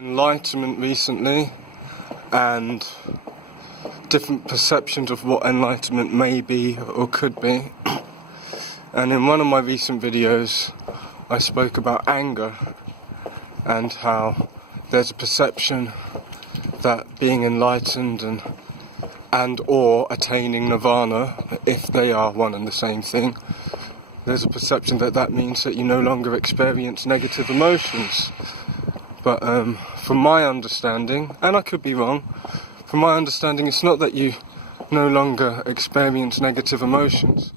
Enlightenment recently, and different perceptions of what enlightenment may be or could be. And in one of my recent videos I spoke about anger and how there's a perception that being enlightened and or attaining nirvana, if they are one and the same thing, there's a perception that means that you no longer experience negative emotions. But from my understanding, and I could be wrong, from my understanding it's not that you no longer experience negative emotions,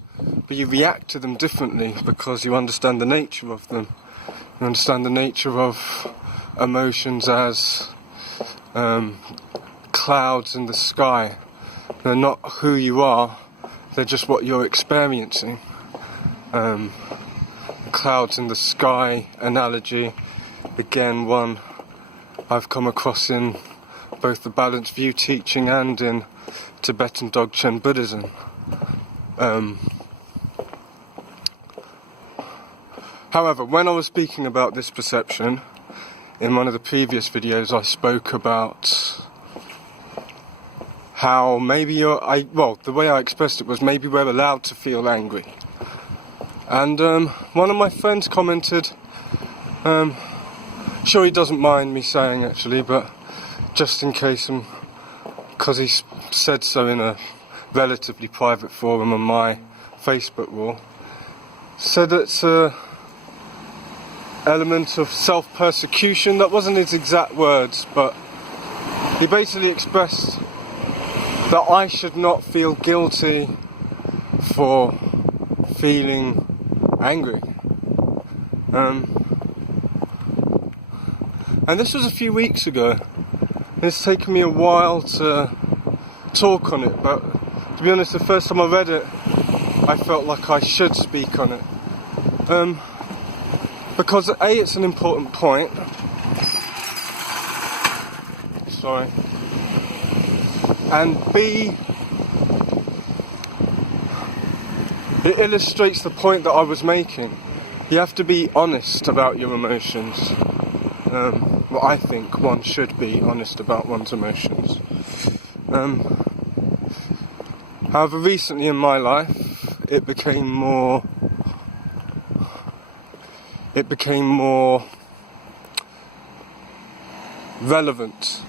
but you react to them differently because you understand the nature of them. You understand the nature of emotions as clouds in the sky. They're not who you are, they're just what you're experiencing. Clouds in the sky analogy, again, one I've come across in both the Balanced View teaching and in Tibetan Dzogchen Buddhism. However, when I was speaking about this perception, in one of the previous videos I spoke about how maybe the way I expressed it was maybe we're allowed to feel angry. And one of my friends commented, sure he doesn't mind me saying actually, but just in case, because he said so in a relatively private forum on my Facebook wall, said it's an element of self-persecution. That wasn't his exact words, but he basically expressed that I should not feel guilty for feeling angry. And this was a few weeks ago. It's taken me a while to talk on it, but to be honest, the first time I read it, I felt like I should speak on it. Because A, it's an important point. Sorry. And B, it illustrates the point that I was making. You have to be honest about your emotions. Well, I think one should be honest about one's emotions. However, recently in my life, it became more relevant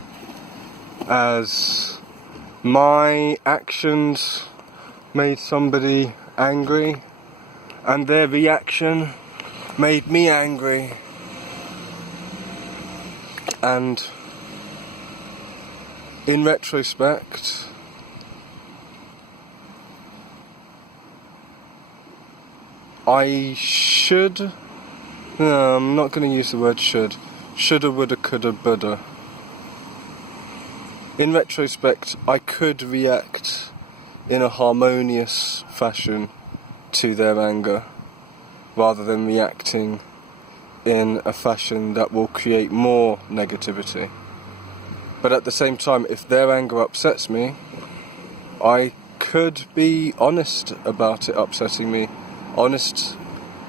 as my actions made somebody angry and their reaction made me angry. And in retrospect, I'm not going to use the word should. Shoulda, woulda, coulda, woulda. In retrospect, I could react in a harmonious fashion to their anger, rather than reacting in a fashion that will create more negativity. But at the same time, if their anger upsets me, I could be honest about it upsetting me. Honest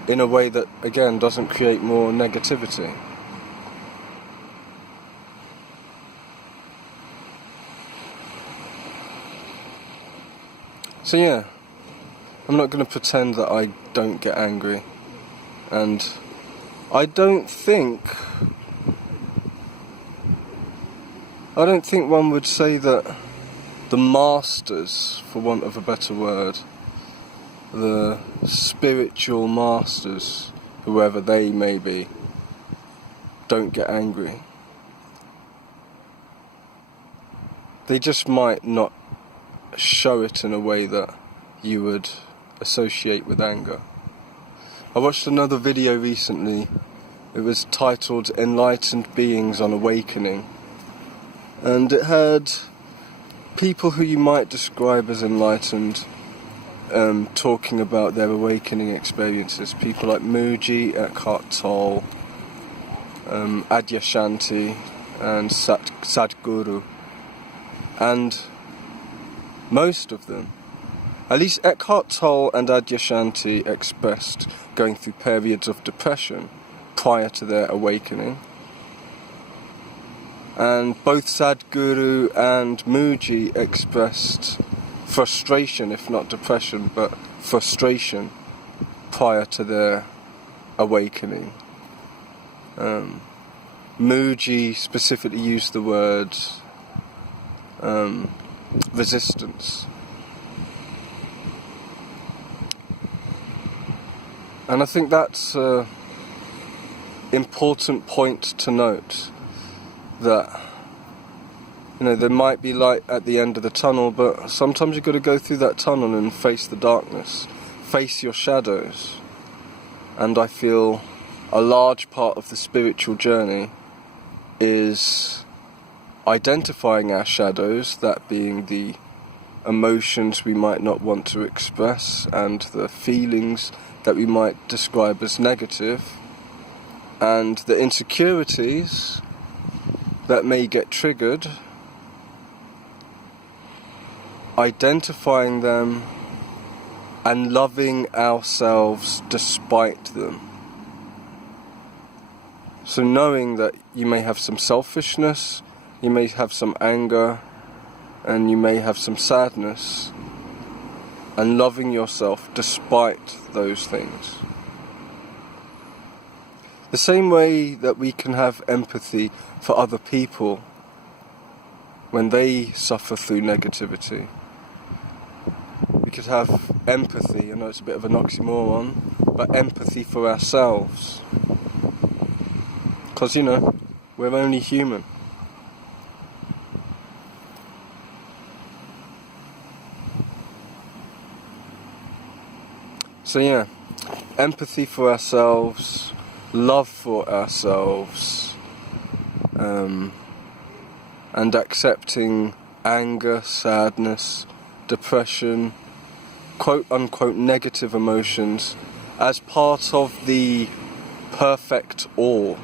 in a way that, again, doesn't create more negativity. So yeah, I'm not going to pretend that I don't get angry. And I don't think one would say that the masters, for want of a better word, the spiritual masters, whoever they may be, don't get angry. They just might not show it in a way that you would associate with anger. I watched another video recently. It was titled Enlightened Beings on Awakening, and it had people who you might describe as enlightened talking about their awakening experiences. People like Mooji, Eckhart Tolle, Adyashanti and Sadhguru. And most of them, at least Eckhart Tolle and Adyashanti, expressed going through periods of depression prior to their awakening. And both Sadhguru and Mooji expressed frustration, if not depression, but frustration prior to their awakening. Mooji specifically used the word resistance. And I think that's an important point to note, that there might be light at the end of the tunnel, but sometimes you've got to go through that tunnel and face the darkness, face your shadows. And I feel a large part of the spiritual journey is identifying our shadows, that being the emotions we might not want to express and the feelings that we might describe as negative, and the insecurities that may get triggered, identifying them and loving ourselves despite them. So knowing that you may have some selfishness, you may have some anger, and you may have some sadness, and loving yourself despite those things. The same way that we can have empathy for other people when they suffer through negativity. We could have empathy, I know it's a bit of an oxymoron, but empathy for ourselves. Because, we're only human. So yeah, empathy for ourselves, love for ourselves, and accepting anger, sadness, depression, quote-unquote negative emotions as part of the perfect all.